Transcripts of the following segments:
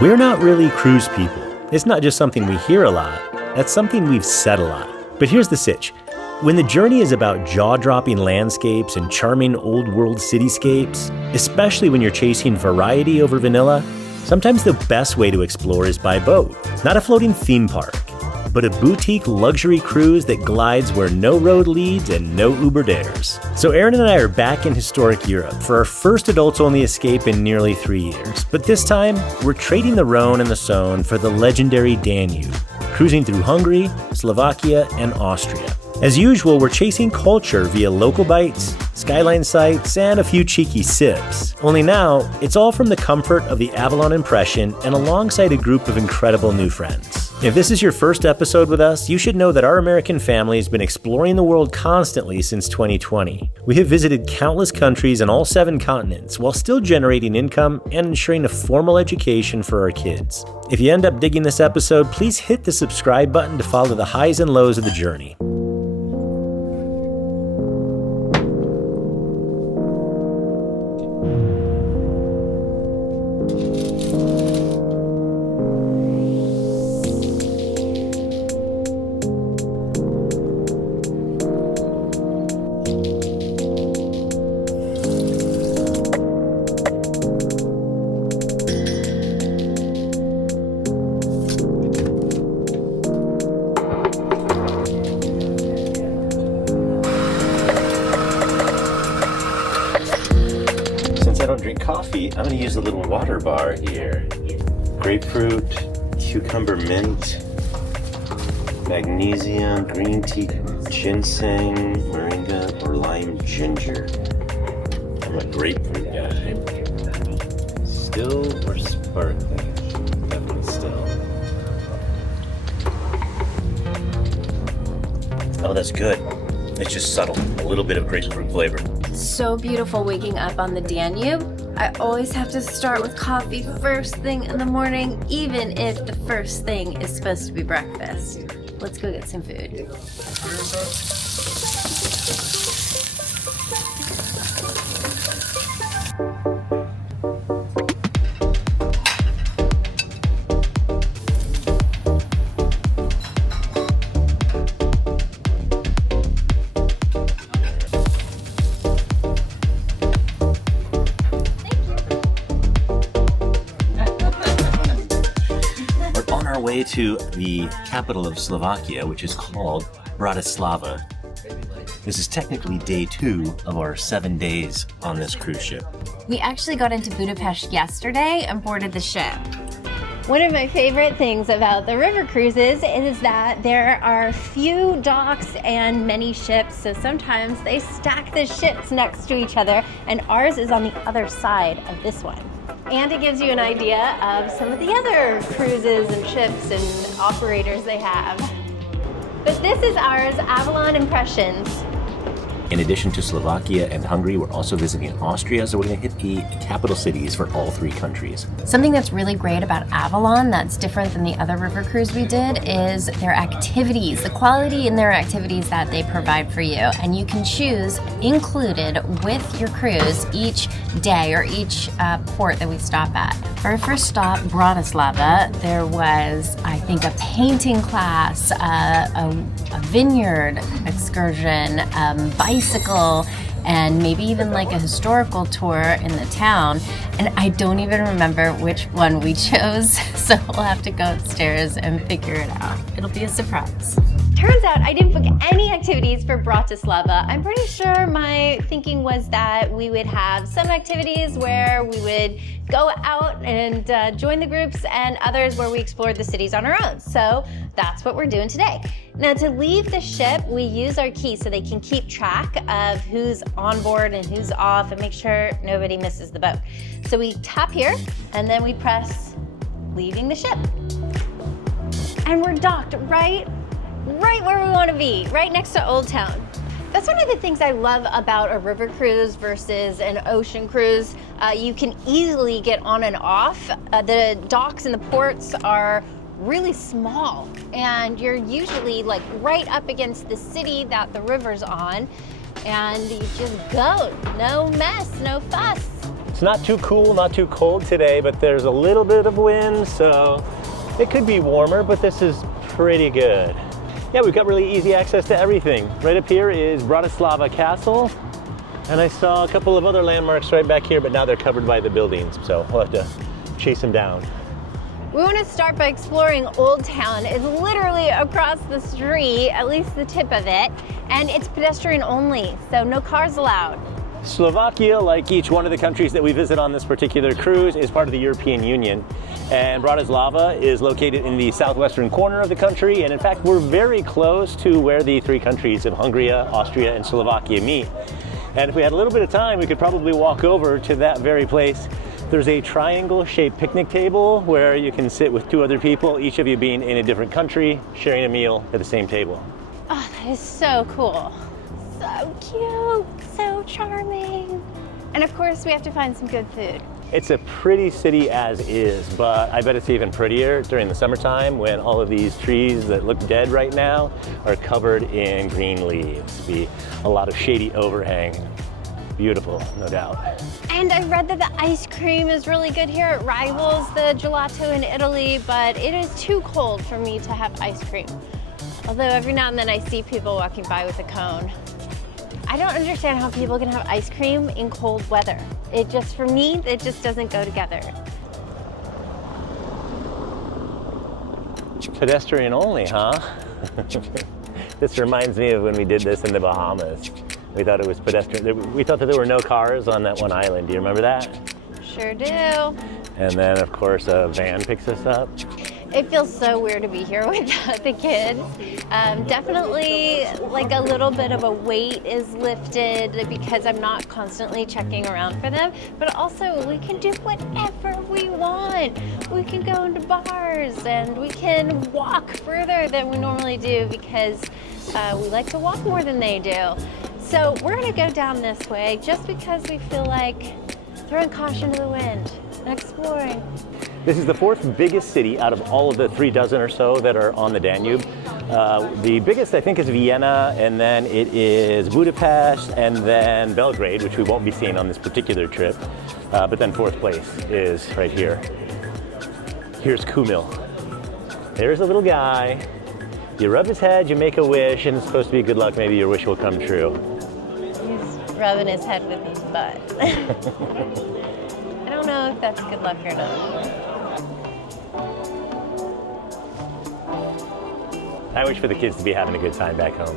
We're not really cruise people. It's not just something we hear a lot, that's something we've said a lot. But here's the sitch. When the journey is about jaw-dropping landscapes and charming old-world cityscapes, especially when you're chasing variety over vanilla, sometimes the best way to explore is by boat. Not a floating theme park, but a boutique luxury cruise that glides where no road leads and no Uber dares. So Erin and I are back in historic Europe for our first adults-only escape in nearly 3 years. But this time, we're trading the Rhône and the Saône for the legendary Danube, cruising through Hungary, Slovakia, and Austria. As usual, we're chasing culture via local bites, skyline sights, and a few cheeky sips. Only now, it's all from the comfort of the Avalon Impression and alongside a group of incredible new friends. If this is your first episode with us, you should know that our American family has been exploring the world constantly since 2020. We have visited countless countries on all 7 continents while still generating income and ensuring a formal education for our kids. If you end up digging this episode, please hit the subscribe button to follow the highs and lows of the journey. Coffee, I'm going to use a little water bar here. Grapefruit, cucumber mint, magnesium, green tea, ginseng, moringa, or lime ginger. I'm a grapefruit guy. Still or sparkling? Definitely still. Oh, that's good. It's just subtle. A little bit of grapefruit flavor. So beautiful waking up on the Danube. I always have to start with coffee first thing in the morning, even if the first thing is supposed to be breakfast. Let's go get some food. Way to the capital of Slovakia, which is called Bratislava. This is technically day 2 of our 7 days on this cruise ship. We actually got into Budapest yesterday and boarded the ship. One of my favorite things about the river cruises is that there are few docks and many ships, so sometimes they stack the ships next to each other, and ours is on the other side of this one. And it gives you an idea of some of the other cruises and ships and operators they have. But this is ours, Avalon Impressions. In addition to Slovakia and Hungary, we're also visiting Austria, so we're going to hit the capital cities for all 3 countries. Something that's really great about Avalon that's different than the other river cruise we did is their activities, the quality in their activities that they provide for you. And you can choose included with your cruise each day or each port that we stop at. For our first stop, Bratislava, there was, I think, a painting class, a vineyard excursion, bicycle, and maybe even like a historical tour in the town. And I don't even remember which one we chose, so we'll have to go upstairs and figure it out. It'll be a surprise. Turns out I didn't book any activities for Bratislava. I'm pretty sure my thinking was that we would have some activities where we would go out and join the groups, and others where we explored the cities on our own. So that's what we're doing today. Now, to leave the ship, we use our key so they can keep track of who's on board and who's off and make sure nobody misses the boat. So we tap here and then we press leaving the ship. And we're docked right where we want to be, right next to Old Town. That's one of the things I love about a river cruise versus an ocean cruise. You can easily get on and off. The docks and the ports are really small, and you're usually like right up against the city that the river's on, and you just go. No mess, no fuss. It's not too cool, not too cold today, but there's a little bit of wind, so it could be warmer, but this is pretty good. Yeah, we've got really easy access to everything. Right up here is Bratislava Castle, and I saw a couple of other landmarks right back here, but now they're covered by the buildings, so we'll have to chase them down. We want to start by exploring Old Town. It's literally across the street, at least the tip of it, and it's pedestrian only, so no cars allowed. Slovakia, like each one of the countries that we visit on this particular cruise, is part of the European Union. And Bratislava is located in the southwestern corner of the country. And in fact, we're very close to where the three countries of Hungary, Austria, and Slovakia meet. And if we had a little bit of time, we could probably walk over to that very place. There's a triangle-shaped picnic table where you can sit with two other people, each of you being in a different country, sharing a meal at the same table. Oh, that is so cool. So cute, so charming. And of course, we have to find some good food. It's a pretty city as is, but I bet it's even prettier during the summertime when all of these trees that look dead right now are covered in green leaves. Be a lot of shady overhang. Beautiful, no doubt. And I read that the ice cream is really good here. It rivals the gelato in Italy, but it is too cold for me to have ice cream. Although every now and then I see people walking by with a cone. I don't understand how people can have ice cream in cold weather. It just, for me, it just doesn't go together. Pedestrian only, huh? This reminds me of when we did this in the Bahamas. We thought it was pedestrian. We thought that there were no cars on that one island. Do you remember that? Sure do. And then, of course, a van picks us up. It feels so weird to be here with the kids. Definitely like a little bit of a weight is lifted because I'm not constantly checking around for them, but also we can do whatever we want. We can go into bars and we can walk further than we normally do because we like to walk more than they do. So we're gonna go down this way just because we feel like throwing caution to the wind and exploring. This is the fourth biggest city out of all of the 36 or so that are on the Danube. The biggest, I think, is Vienna, and then it is Budapest, and then Belgrade, which we won't be seeing on this particular trip. But then fourth place is right here. Here's Kumil. There's a little guy. You rub his head, you make a wish, and it's supposed to be good luck. Maybe your wish will come true. He's rubbing his head with his butt. I don't know if that's good luck or not. I wish for the kids to be having a good time back home.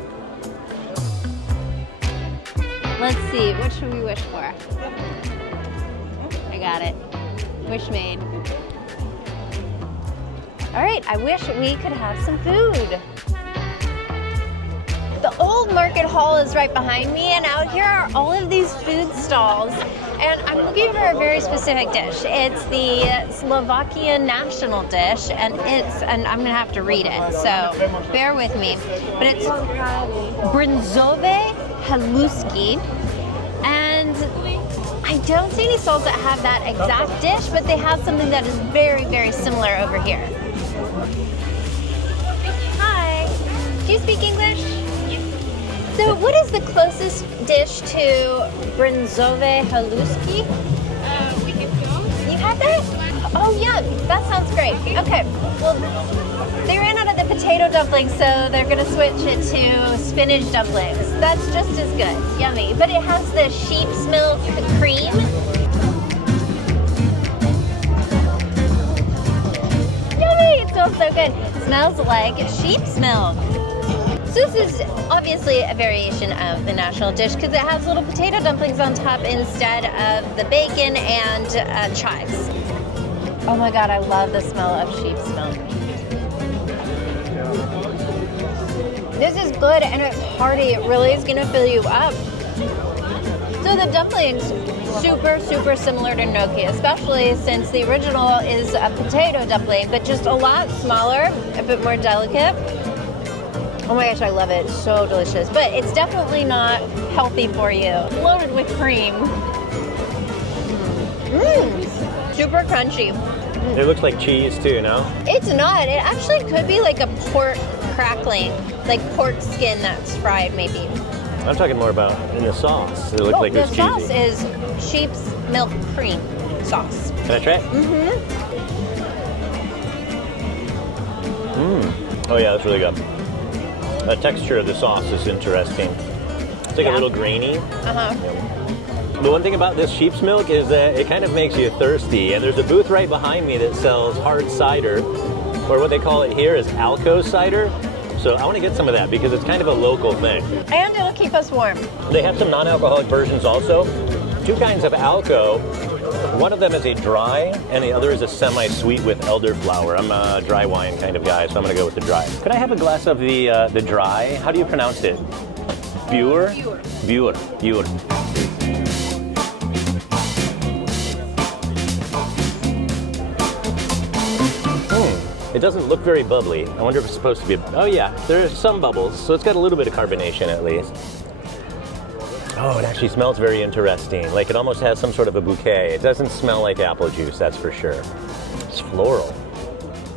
Let's see, what should we wish for? I got it. Wish made. All right, I wish we could have some food. The old market hall is right behind me, and out here are all of these food stalls. And I'm looking for a very specific dish. It's the Slovakian national dish, and I'm gonna have to read it, so bear with me. But it's bryndzové haluski, and I don't see any stalls that have that exact dish, but they have something that is very, very similar over here. Hi, do you speak English? So what is the closest dish to bryndzové haluski? We can go. You have that? Oh yeah, that sounds great. Okay, well, they ran out of the potato dumplings, so they're gonna switch it to spinach dumplings. That's just as good, yummy. But it has the sheep's milk cream. Yummy, it smells so good. It smells like sheep's milk. So this is obviously a variation of the national dish because it has little potato dumplings on top instead of the bacon and chives. Oh my God, I love the smell of sheep's milk. This is good and it's hearty. It really is gonna fill you up. So the dumplings, super, super similar to gnocchi, especially since the original is a potato dumpling, but just a lot smaller, a bit more delicate. Oh my gosh, I love it. It's so delicious. But it's definitely not healthy for you. Loaded with cream. Super crunchy. It looks like cheese too, no? It's not. It actually could be like a pork crackling, like pork skin that's fried maybe. I'm talking more about in the sauce. It looks like it's cheesy. The sauce is sheep's milk cream sauce. Can I try it? Oh yeah, that's really good. The texture of the sauce is interesting. It's like a little grainy. The one thing about this sheep's milk is that it kind of makes you thirsty, and there's a booth right behind me that sells hard cider, or what they call it here is Alco cider. So I want to get some of that because it's kind of a local thing. And it'll keep us warm. They have some non-alcoholic versions also. Two kinds of Alco. One of them is a dry, and the other is a semi-sweet with elderflower. I'm a dry wine kind of guy, so I'm going to go with the dry. Could I have a glass of the dry? How do you pronounce it? Bure? Bure. Bure. It doesn't look very bubbly. I wonder if it's supposed to be. Oh yeah, there are some bubbles, so it's got a little bit of carbonation at least. Oh, it actually smells very interesting. Like it almost has some sort of a bouquet. It doesn't smell like apple juice, that's for sure. It's floral.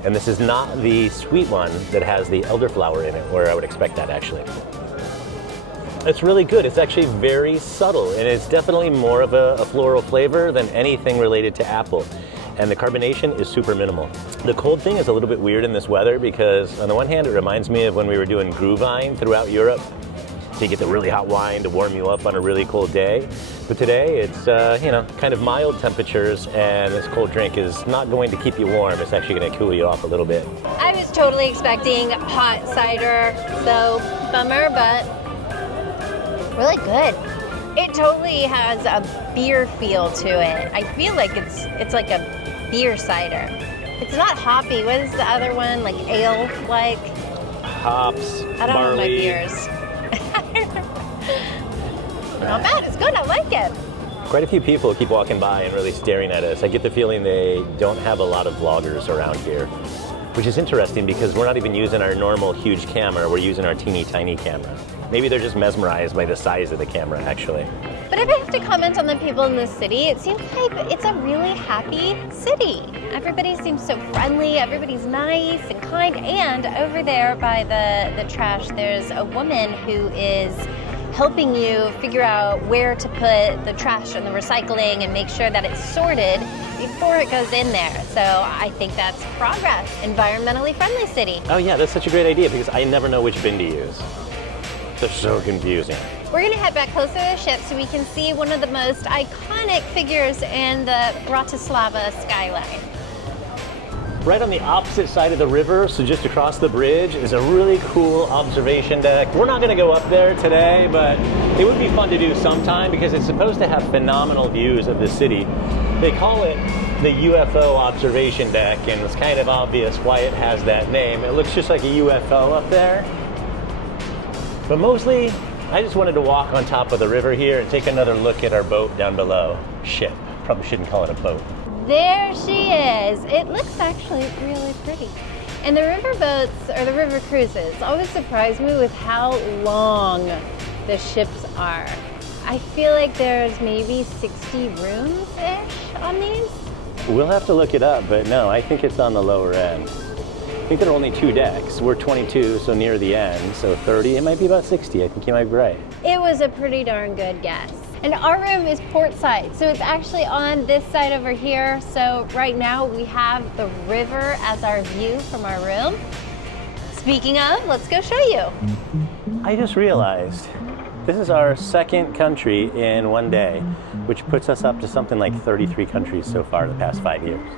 And this is not the sweet one that has the elderflower in it, where I would expect that actually. It's really good. It's actually very subtle, and it's definitely more of a floral flavor than anything related to apple. And the carbonation is super minimal. The cold thing is a little bit weird in this weather because on the one hand, it reminds me of when we were doing Grühwein throughout Europe. So you get the really hot wine to warm you up on a really cold day. But today it's, kind of mild temperatures, and this cold drink is not going to keep you warm. It's actually gonna cool you off a little bit. I was totally expecting hot cider, so bummer, but really good. It totally has a beer feel to it. I feel like it's like a beer cider. It's not hoppy. What is the other one? Like ale-like? Hops, I don't know my barley. beers. Not bad. It's good. I like it. Quite a few people keep walking by and really staring at us. I get the feeling they don't have a lot of vloggers around here, which is interesting because we're not even using our normal huge camera. We're using our teeny tiny camera. Maybe they're just mesmerized by the size of the camera, actually. But if I have to comment on the people in this city, it seems like it's a really happy city. Everybody seems so friendly, everybody's nice and kind, and over there by the trash, there's a woman who is helping you figure out where to put the trash and the recycling and make sure that it's sorted before it goes in there. So I think that's progress. Environmentally friendly city. Oh yeah, that's such a great idea because I never know which bin to use. They're so confusing. We're gonna head back closer to the ship so we can see one of the most iconic figures in the Bratislava skyline. Right on the opposite side of the river, so just across the bridge, is a really cool observation deck. We're not gonna go up there today, but it would be fun to do sometime because it's supposed to have phenomenal views of the city. They call it the UFO observation deck, and it's kind of obvious why it has that name. It looks just like a UFO up there. But mostly, I just wanted to walk on top of the river here and take another look at our boat down below. Ship. Probably shouldn't call it a boat. There she is. It looks actually really pretty. And the river boats, or the river cruises, always surprise me with how long the ships are. I feel like there's maybe 60 rooms-ish on these. We'll have to look it up, but no, I think it's on the lower end. I think there are only 2 decks. We're 22, so near the end, so 30. It might be about 60. I think you might be right. It was a pretty darn good guess. And our room is port side, so it's actually on this side over here. So right now we have the river as our view from our room. Speaking of, let's go show you. I just realized this is our second country in one day, which puts us up to something like 33 countries so far in the past 5 years.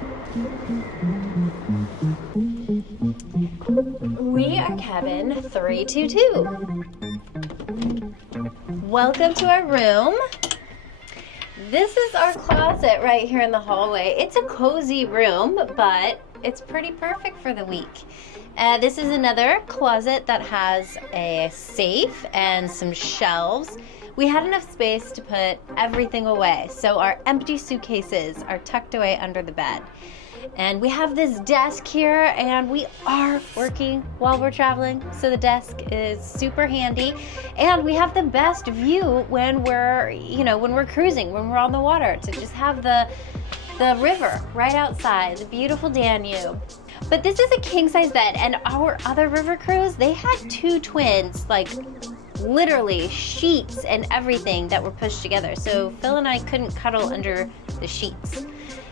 We are cabin 322. Welcome to our room. This is our closet right here in the hallway. It's a cozy room, but it's pretty perfect for the week. This is another closet that has a safe and some shelves. We had enough space to put everything away, so our empty suitcases are tucked away under the bed. And we have this desk here, and we are working while we're traveling, so the desk is super handy. And we have the best view when we're, when we're cruising, when we're on the water, to just have the river right outside, the beautiful Danube. But this is a king-size bed, and our other river cruise, they had 2 twins, like literally sheets and everything that were pushed together. So Phil and I couldn't cuddle under the sheets.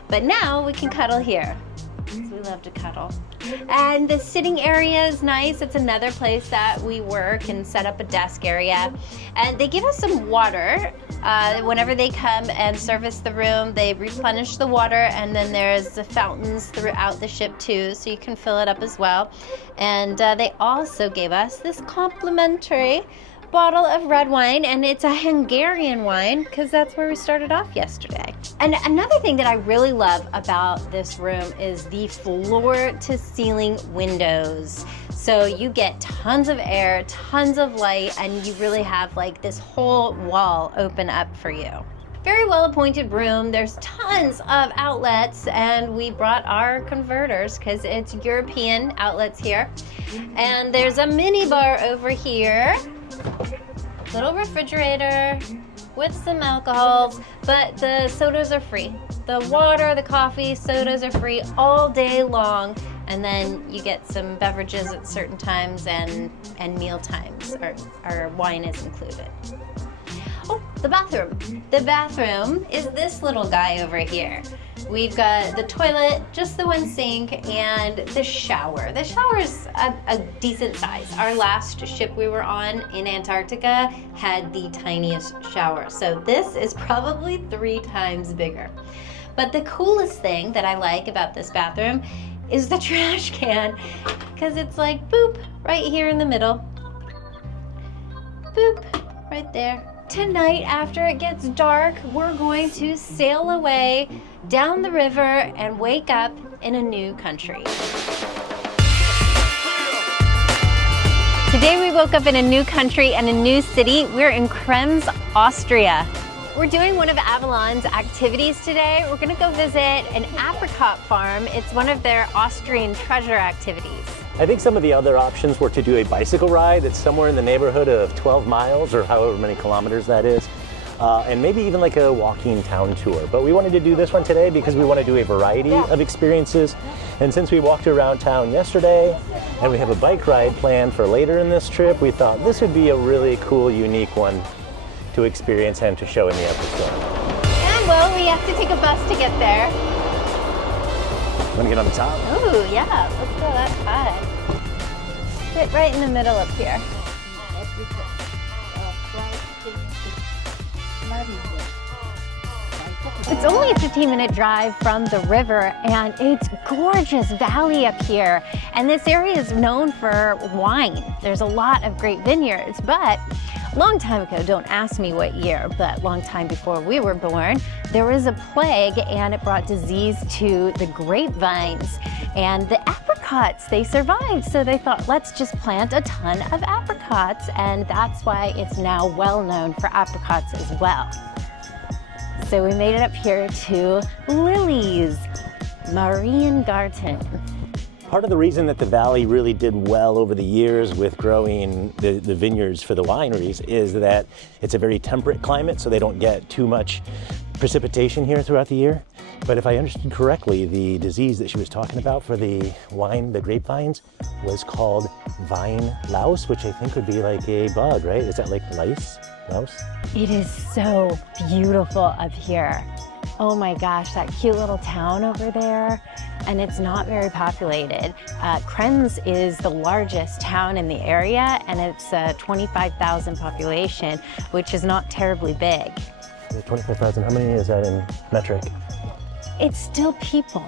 But now we can cuddle here. We love to cuddle. And the sitting area is nice. It's another place that we work and set up a desk area. And they give us some water. Whenever they come and service the room, they replenish the water, and then there's the fountains throughout the ship too, so you can fill it up as well. And they also gave us this complimentary bottle of red wine, and it's a Hungarian wine because that's where we started off yesterday. And another thing that I really love about this room is the floor to ceiling windows. So you get tons of air, tons of light, and you really have like this whole wall open up for you. Very well appointed room. There's tons of outlets, and we brought our converters because it's European outlets here. And there's a mini bar over here. Little refrigerator with some alcohols, but the sodas are free. The water, the coffee, sodas are free all day long, and then you get some beverages at certain times and meal times, or wine is included. Oh, the bathroom. The bathroom is this little guy over here. We've got the toilet, just the one sink, and the shower. The shower is a decent size. Our last ship we were on in Antarctica had the tiniest shower. So this is probably 3 times bigger. But the coolest thing that I like about this bathroom is the trash can, because it's like boop, right here in the middle. Boop, right there. Tonight, after it gets dark, we're going to sail away down the river and wake up in a new country. Today we woke up in a new country and a new city. We're in Krems, Austria. We're doing one of Avalon's activities today. We're gonna go visit an apricot farm. It's one of their Austrian treasure activities. I think some of the other options were to do a bicycle ride that's somewhere in the neighborhood of 12 miles or however many kilometers that is. And maybe even like a walking town tour. But we wanted to do this one today because we want to do a variety of experiences. And since we walked around town yesterday and we have a bike ride planned for later in this trip, we thought this would be a really cool, unique one to experience and to show in the episode. And well, we have to take a bus to get there. Want to get on the top? Ooh, yeah, let's go that high. Sit right in the middle up here. It's only a 15-minute drive from the river, and it's gorgeous valley up here. And this area is known for wine. There's a lot of great vineyards, but a long time ago, don't ask me what year, but long time before we were born, there was a plague and it brought disease to the grapevines. And the apricots, they survived. So they thought, let's just plant a ton of apricots. And that's why it's now well known for apricots as well. So we made it up here to Lily's Mariengarten. Part of the reason that the valley really did well over the years with growing the vineyards for the wineries is that it's a very temperate climate, so they don't get too much precipitation here throughout the year. But if I understood correctly, the disease that she was talking about for the wine, the grapevines, was called vine louse, which I think would be like a bug, right? Is that like lice? Louse? It is so beautiful up here. Oh my gosh, that cute little town over there. And it's not very populated. Krems is the largest town in the area, and it's a 25,000 population, which is not terribly big. 25,000, how many is that in metric? It's still people.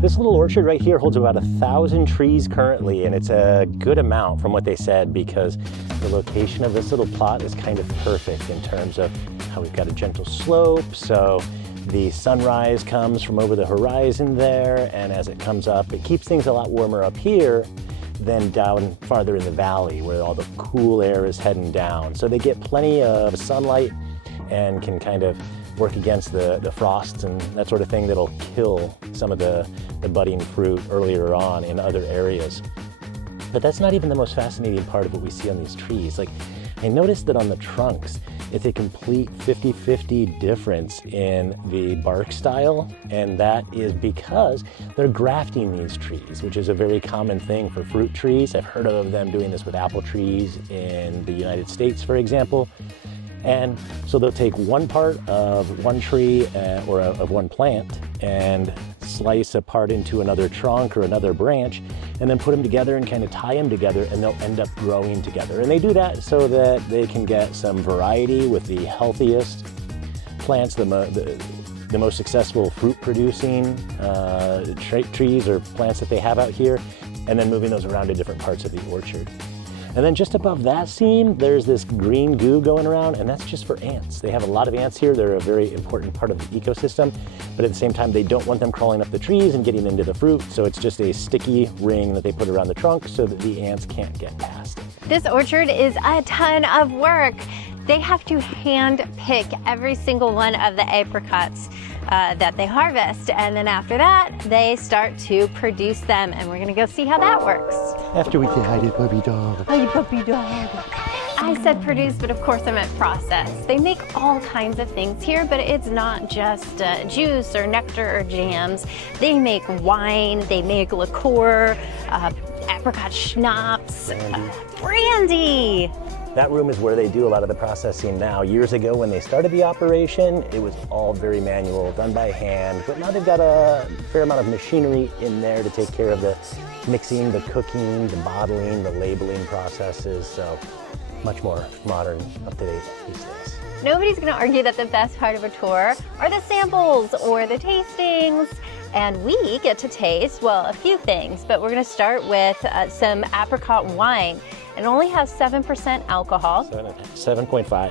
This little orchard right here holds about 1,000 trees currently, and it's a good amount from what they said because the location of this little plot is kind of perfect in terms of how we've got a gentle slope, so the sunrise comes from over the horizon there, and as it comes up, it keeps things a lot warmer up here than down farther in the valley where all the cool air is heading down. So they get plenty of sunlight and can kind of work against the frosts and that sort of thing that'll kill some of the budding fruit earlier on in other areas. But that's not even the most fascinating part of what we see on these trees. Like, I noticed that on the trunks, it's a complete 50-50 difference in the bark style, and that is because they're grafting these trees, which is a very common thing for fruit trees. I've heard of them doing this with apple trees in the United States, for example. And so they'll take one part of one tree or of one plant and slice a part into another trunk or another branch, and then put them together and kind of tie them together, and they'll end up growing together. And they do that so that they can get some variety with the healthiest plants, the most successful fruit producing trees or plants that they have out here, and then moving those around to different parts of the orchard. And then just above that seam, there's this green goo going around, and that's just for ants. They have a lot of ants here. They're a very important part of the ecosystem, but at the same time, they don't want them crawling up the trees and getting into the fruit, so it's just a sticky ring that they put around the trunk so that the ants can't get past it. This orchard is a ton of work. They have to hand pick every single one of the apricots that they harvest, and then after that they start to produce them, and we're gonna go see how that works. After we say hi to puppy dog. Hi, puppy dog. I said produce, but of course I meant process. They make all kinds of things here, but it's not just juice or nectar or jams. They make wine, they make liqueur, apricot schnapps, brandy. That room is where they do a lot of the processing now. Years ago when they started the operation, it was all very manual, done by hand, but now they've got a fair amount of machinery in there to take care of the mixing, the cooking, the bottling, the labeling processes, so much more modern, up-to-date these days. Nobody's gonna argue that the best part of a tour are the samples or the tastings. And we get to taste, well, a few things, but we're gonna start with some apricot wine. It only has 7% alcohol. 7.5.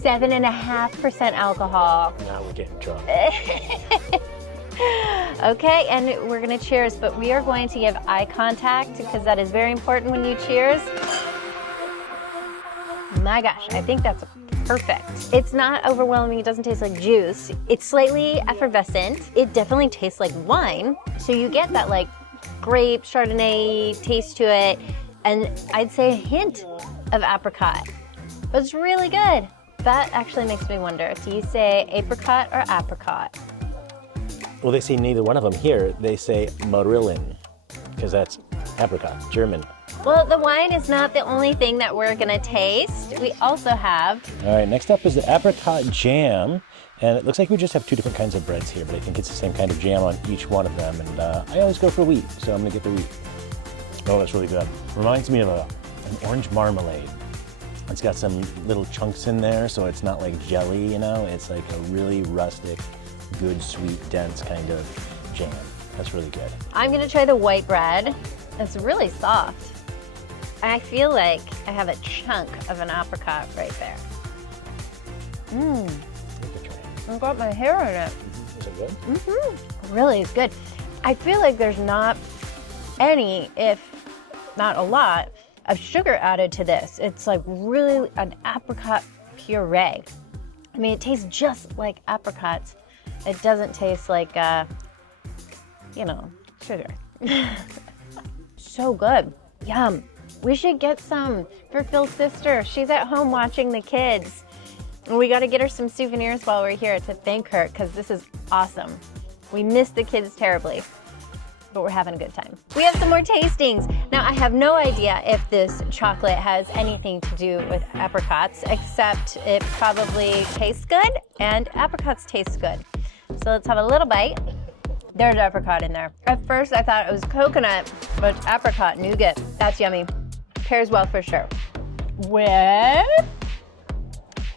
7.5% alcohol. Now we're getting drunk. Okay, and we're gonna cheers, but we are going to give eye contact because that is very important when you cheers. My gosh, I think that's perfect. It's not overwhelming, it doesn't taste like juice. It's slightly effervescent. It definitely tastes like wine. So you get that like grape, Chardonnay taste to it, and I'd say a hint of apricot. But it's really good. That actually makes me wonder, do you say apricot or apricot? Well, they say neither one of them here. They say Marillen, because that's apricot, German. Well, the wine is not the only thing that we're gonna taste. We also have... All right, next up is the apricot jam. And it looks like we just have two different kinds of breads here, but I think it's the same kind of jam on each one of them. And I always go for wheat, so I'm gonna get the wheat. Oh, that's really good. Reminds me of an orange marmalade. It's got some little chunks in there, so it's not like jelly, you know? It's like a really rustic, good, sweet, dense kind of jam. That's really good. I'm gonna try the white bread. It's really soft. I feel like I have a chunk of an apricot right there. Mmm. I've got my hair in it. Is it good? Mm-hmm. Really, it's good. I feel like there's not any, if not a lot, of sugar added to this. It's like really an apricot puree. I mean, it tastes just like apricots. It doesn't taste like, you know, sugar. So good. Yum. We should get some for Phil's sister. She's at home watching the kids. And we got to get her some souvenirs while we're here to thank her, because this is awesome. We miss the kids terribly, but we're having a good time. We have some more tastings. Now, I have no idea if this chocolate has anything to do with apricots, except it probably tastes good and apricots taste good. So let's have a little bite. There's apricot in there. At first, I thought it was coconut, but it's apricot nougat. That's yummy. Pairs well for sure. With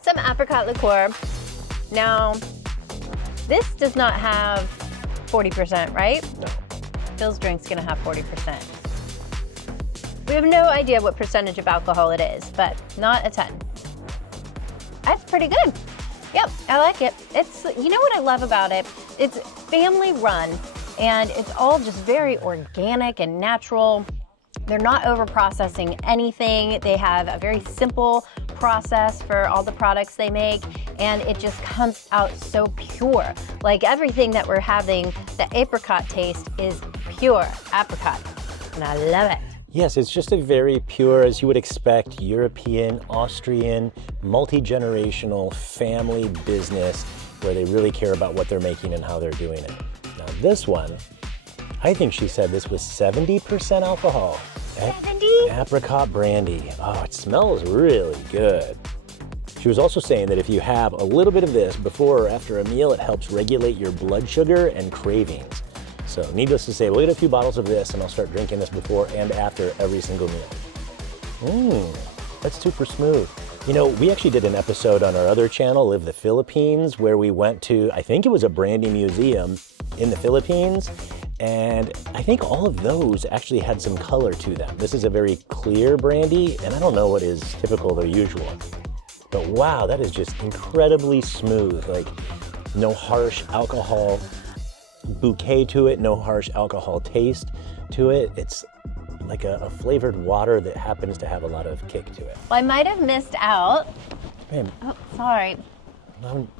some apricot liqueur. Now, this does not have 40%, right? No. Phil's drink's gonna have 40%. We have no idea what percentage of alcohol it is, but not a ton. That's pretty good. Yep, I like it. It's, you know what I love about it? It's family run, and it's all just very organic and natural. They're not over processing anything. They have a very simple process for all the products they make, and it just comes out so pure. Like everything that we're having, the apricot taste is pure apricot, and I love it. Yes, it's just a very pure, as you would expect, European, Austrian, multi-generational family business where they really care about what they're making and how they're doing it. Now this one, I think she said this was 70% alcohol. 70? Apricot brandy. Oh, it smells really good. Should She was also saying that if you have a little bit of this before or after a meal, it helps regulate your blood sugar and cravings. So needless to say, we'll get a few bottles of this and I'll start drinking this before and after every single meal. That's super smooth. You know, we actually did an episode on our other channel, Live the Philippines, where we went to, I think it was a brandy museum in the Philippines. And I think all of those actually had some color to them. This is a very clear brandy, and I don't know what is typical or usual. But wow, that is just incredibly smooth. Like, no harsh alcohol bouquet to it, no harsh alcohol taste to it. It's like a flavored water that happens to have a lot of kick to it. Well, I might have missed out. Man, Oh, sorry.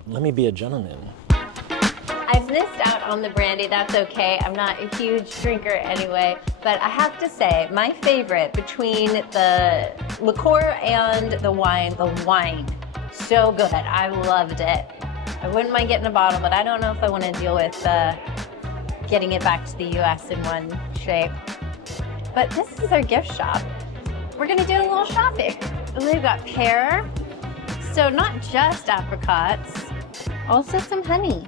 let me be a gentleman. I've missed out on the brandy, that's okay. I'm not a huge drinker anyway, but I have to say, my favorite between the liqueur and the wine, so good. I loved it. I wouldn't mind getting a bottle, but I don't know if I want to deal with getting it back to the US in one shape. But this is our gift shop. We're gonna do a little shopping. And we've got pear, so not just apricots, also some honey.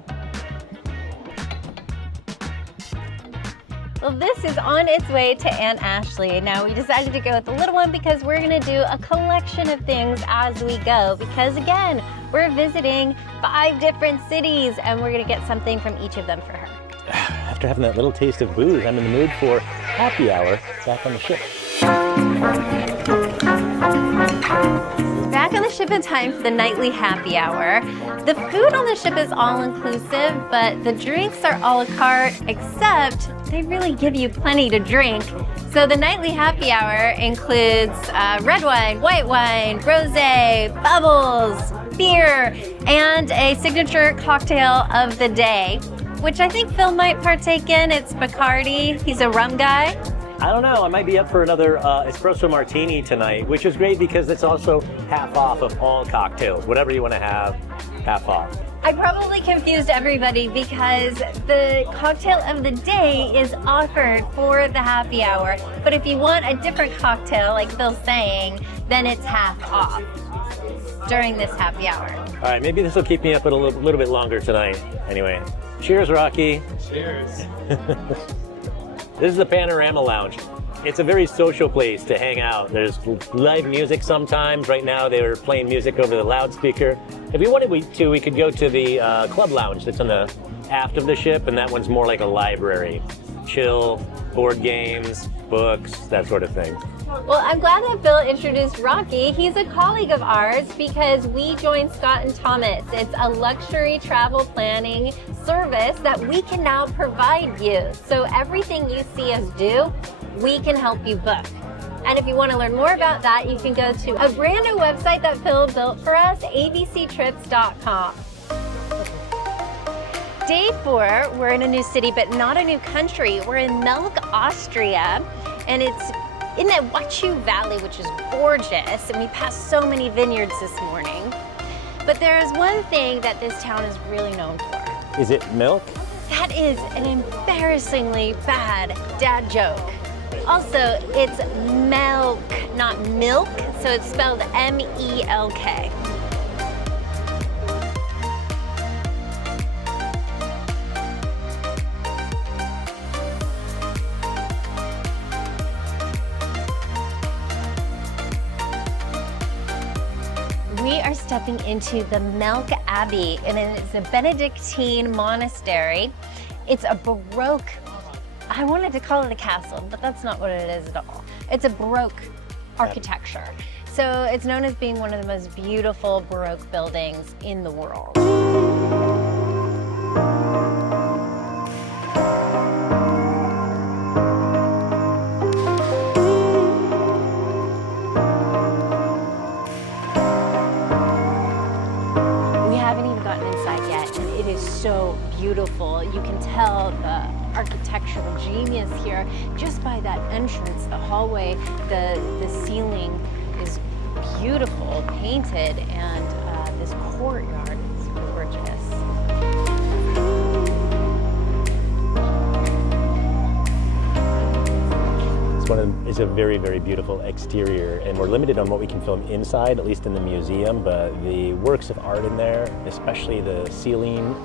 Well, this is on its way to Aunt Ashley. Now, we decided to go with the little one because we're gonna do a collection of things as we go. Because again, we're visiting 5 different cities and we're gonna get something from each of them for her. After having that little taste of booze, I'm in the mood for happy hour back on the ship. Back on the ship in time for the nightly happy hour. The food on the ship is all inclusive, but the drinks are a la carte, except they really give you plenty to drink. So the nightly happy hour includes red wine, white wine, rosé, bubbles, beer, and a signature cocktail of the day, which I think Phil might partake in. It's Bacardi. He's a rum guy. I don't know, I might be up for another espresso martini tonight, which is great because it's also half off of all cocktails. Whatever you want to have, half off. I probably confused everybody because the cocktail of the day is offered for the happy hour. But if you want a different cocktail, like Phil's saying, then it's half off during this happy hour. All right, maybe this will keep me up a little bit longer tonight. Anyway, cheers, Rocky. Cheers. This is the Panorama Lounge. It's a very social place to hang out. There's live music sometimes. Right now they're playing music over the loudspeaker. If we wanted to, we could go to the club lounge that's on the aft of the ship, and that one's more like a library. Chill, board games, books, that sort of thing. Well, I'm glad that Phil introduced Rocky. He's a colleague of ours because we joined Scott and Thomas. It's a luxury travel planning service that we can now provide you. So everything you see us do, we can help you book. And if you want to learn more about that, you can go to a brand new website that Phil built for us, abctrips.com. Day 4, we're in a new city, but not a new country. We're in Melk, Austria, and it's in that Wachu Valley, which is gorgeous, and we passed so many vineyards this morning. But there is one thing that this town is really known for. Is it milk? That is an embarrassingly bad dad joke. Also, it's Melk, not milk, so it's spelled M-E-L-K. We are stepping into the Melk Abbey, and it's a Benedictine monastery. It's a Baroque, I wanted to call it a castle, but that's not what it is at all. It's a Baroque architecture. So it's known as being one of the most beautiful Baroque buildings in the world. So beautiful. You can tell the architectural genius here just by that entrance, the hallway, the ceiling is beautiful, painted, and this courtyard is gorgeous. It's a very, very beautiful exterior, and we're limited on what we can film inside, at least in the museum, but the works of art in there, especially the ceiling,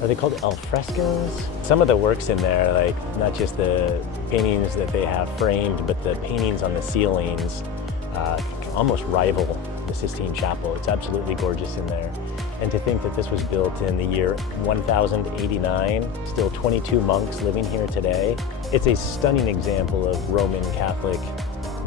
are they called alfrescos? Some of the works in there, like not just the paintings that they have framed, but the paintings on the ceilings almost rival the Sistine Chapel. It's absolutely gorgeous in there. And to think that this was built in the year 1089, still 22 monks living here today. It's a stunning example of Roman Catholic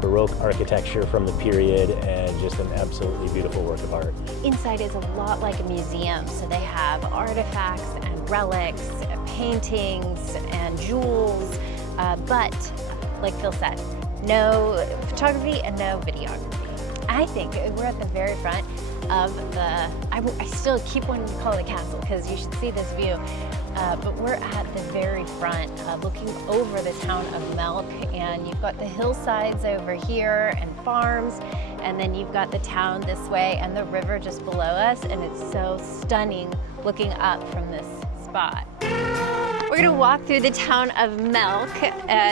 Baroque architecture from the period, and just an absolutely beautiful work of art. Inside is a lot like a museum, so they have artifacts and relics, paintings and jewels, but like Phil said, no photography and no videography. I think we're at the very front of the, I still keep wanting to call it a castle because you should see this view, but we're at the very front looking over the town of Melk, and you've got the hillsides over here and farms, and then you've got the town this way and the river just below us, and it's so stunning looking up from this spot. We're gonna walk through the town of Melk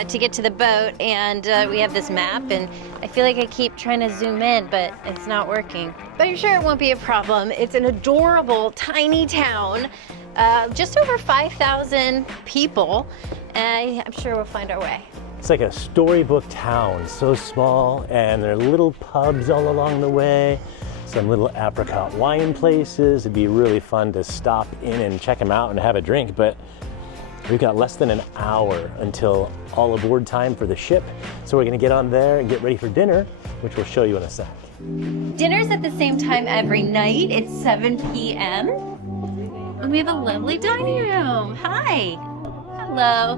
to get to the boat, and we have this map, and I feel like I keep trying to zoom in, but it's not working. But I'm sure it won't be a problem. It's an adorable, tiny town, just over 5,000 people, and I'm sure we'll find our way. It's like a storybook town, so small, and there are little pubs all along the way, some little apricot wine places. It'd be really fun to stop in and check them out and have a drink, but we've got less than an hour until all aboard time for the ship. So we're gonna get on there and get ready for dinner, which we'll show you in a sec. Dinner's at the same time every night. It's 7 p.m. And we have a lovely dining room. Hi. Hello,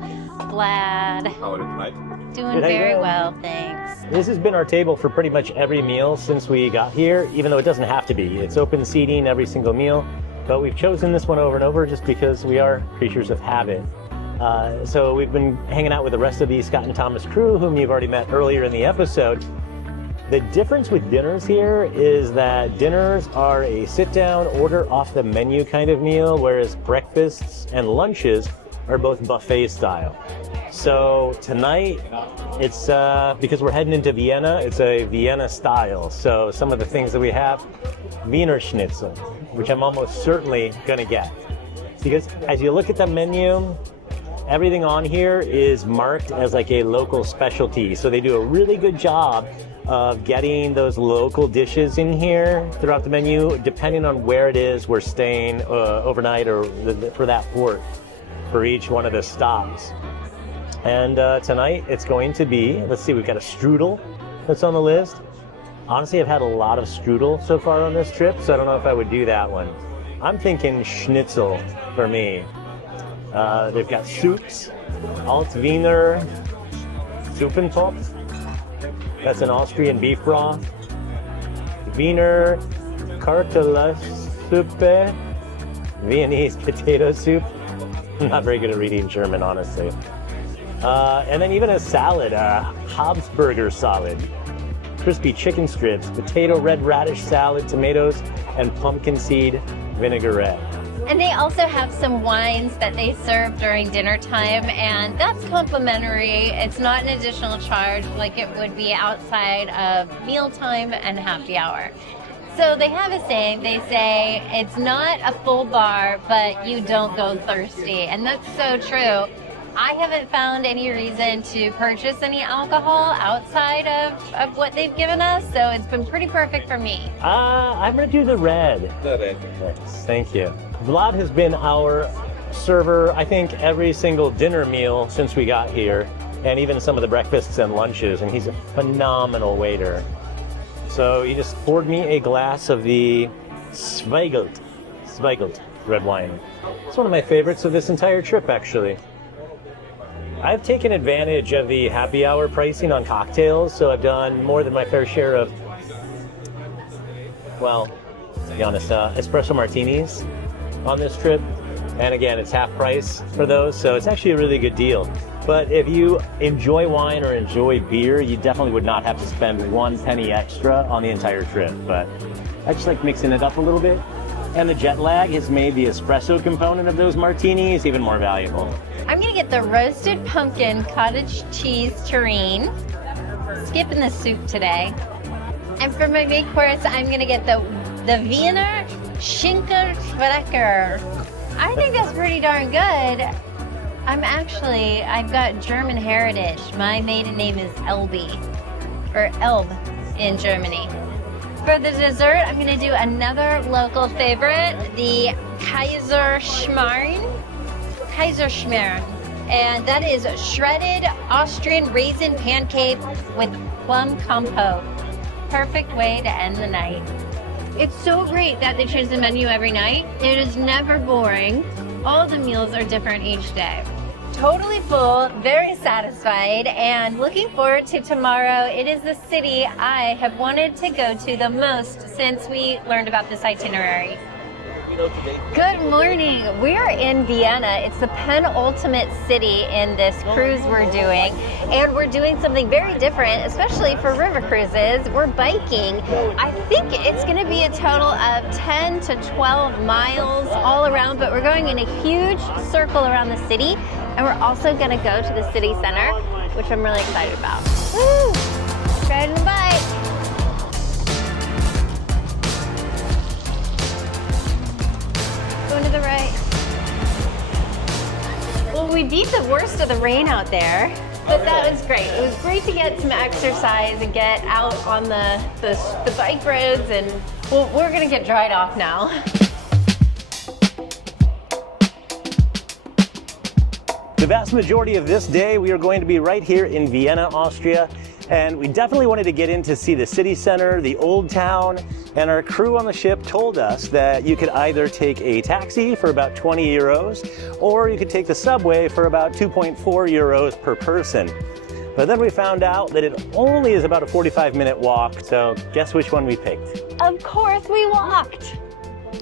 Vlad. How are you tonight? Doing very well, thanks. This has been our table for pretty much every meal since we got here, even though it doesn't have to be. It's open seating every single meal. But we've chosen this one over and over just because we are creatures of habit. So we've been hanging out with the rest of the Scott and Thomas crew, whom you've already met earlier in the episode. The difference with dinners here is that dinners are a sit-down, order off the menu kind of meal, whereas breakfasts and lunches are both buffet style. So tonight, it's because we're heading into Vienna, it's a Vienna style. So some of the things that we have, Wiener Schnitzel, which I'm almost certainly gonna get. Because as you look at the menu, everything on here is marked as like a local specialty. So they do a really good job of getting those local dishes in here throughout the menu, depending on where it is we're staying overnight or for that port for each one of the stops. And tonight it's going to be, let's see, we've got a strudel that's on the list. Honestly, I've had a lot of strudel so far on this trip, so I don't know if I would do that one. I'm thinking schnitzel for me. They've got soups, Alt-Wiener Suppentopf. That's an Austrian beef broth. Wiener Kartoffelsuppe, Viennese potato soup. I'm not very good at reading German, honestly. And then even a salad, Habsburger salad. Crispy chicken strips, potato red radish salad, tomatoes, and pumpkin seed vinaigrette. And they also have some wines that they serve during dinner time, and that's complimentary. It's not an additional charge like it would be outside of mealtime and happy hour. So they have a saying, they say, it's not a full bar, but you don't go thirsty. And that's so true. I haven't found any reason to purchase any alcohol outside of what they've given us, so it's been pretty perfect for me. I'm gonna do the red. The red. Thanks. Thank you. Vlad has been our server, I think, every single dinner meal since we got here, and even some of the breakfasts and lunches, and he's a phenomenal waiter. So he just poured me a glass of the Zweigelt red wine. It's one of my favorites of this entire trip, actually. I've taken advantage of the happy hour pricing on cocktails, so I've done more than my fair share of, well, to be honest, espresso martinis on this trip. And again, it's half price for those, so it's actually a really good deal. But if you enjoy wine or enjoy beer, you definitely would not have to spend 1 penny extra on the entire trip. But I just like mixing it up a little bit. And the jet lag has made the espresso component of those martinis even more valuable. I'm gonna get the roasted pumpkin cottage cheese terrine. Skipping the soup today. And for my main course, I'm gonna get the Vienna Schinkenschwecker. I think that's pretty darn good. I've got German heritage. My maiden name is Elbe, or Elb in Germany. For the dessert, I'm gonna do another local favorite, the Kaiserschmarrn. And that is shredded Austrian raisin pancake with plum compote. Perfect way to end the night. It's so great that they change the menu every night. It is never boring. All the meals are different each day. Totally full, very satisfied, and looking forward to tomorrow. It is the city I have wanted to go to the most since we learned about this itinerary. Good morning. We are in Vienna. It's the penultimate city in this cruise we're doing, and we're doing something very different, especially for river cruises. We're biking. I think it's going to be a total of 10 to 12 miles all around, but we're going in a huge circle around the city, and we're also going to go to the city center, which I'm really excited about. Woo! Riding the bike. Going to the right. Well, we beat the worst of the rain out there, but that was great. It was great to get some exercise and get out on the bike roads, and well, we're gonna get dried off now. The vast majority of this day, we are going to be right here in Vienna, Austria. And we definitely wanted to get in to see the city center, the old town, and our crew on the ship told us that you could either take a taxi for about 20 euros, or you could take the subway for about 2.4 euros per person. But then we found out that it only is about a 45-minute walk, so guess which one we picked? Of course we walked.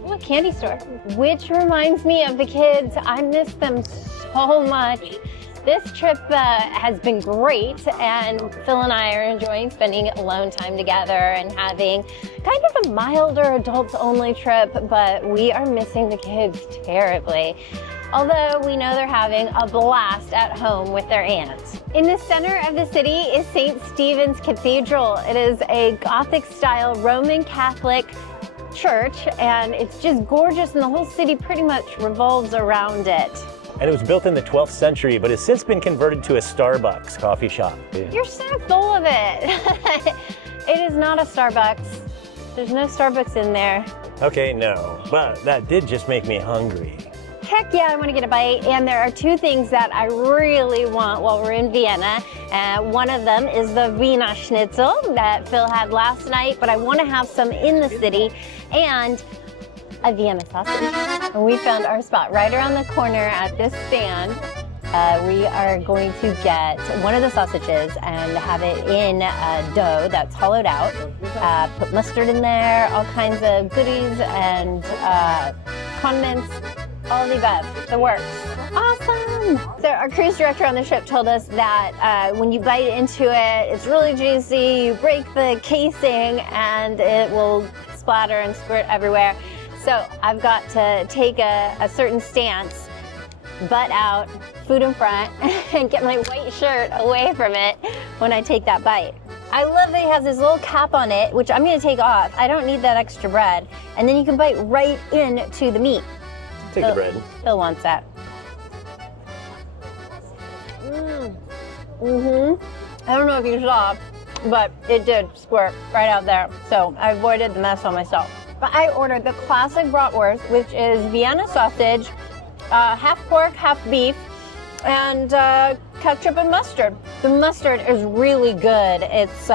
Oh, candy store. Which reminds me of the kids. I miss them so much. This trip has been great, and Phil and I are enjoying spending alone time together and having kind of a milder adults-only trip, but we are missing the kids terribly. Although we know they're having a blast at home with their aunts. In the center of the city is St. Stephen's Cathedral. It is a Gothic-style Roman Catholic church, and it's just gorgeous, and the whole city pretty much revolves around it. And it was built in the 12th century, but has since been converted to a Starbucks coffee shop. You're so full of it. It is not a Starbucks. There's no Starbucks in there. Okay, no, but that did just make me hungry. Heck yeah, I want to get a bite. And there are two things that I really want while we're in Vienna. One of them is the Wiener Schnitzel that Phil had last night, but I want to have some in the city. And a Vienna sausage. And we found our spot right around the corner at this stand. We are going to get one of the sausages and have it in dough that's hollowed out. Put mustard in there, all kinds of goodies and condiments, all of the above. The works. Awesome! So our cruise director on the ship told us that when you bite into it, it's really juicy. You break the casing and it will splatter and squirt everywhere. So I've got to take a certain stance, butt out, food in front, and get my white shirt away from it when I take that bite. I love that it has this little cap on it, which I'm gonna take off. I don't need that extra bread. And then you can bite right into the meat. Take the bread. Phil wants that. I don't know if you saw, but it did squirt right out there. So I avoided the mess on myself. But I ordered the classic bratwurst, which is Vienna sausage, half pork, half beef, and ketchup and mustard. The mustard is really good. It's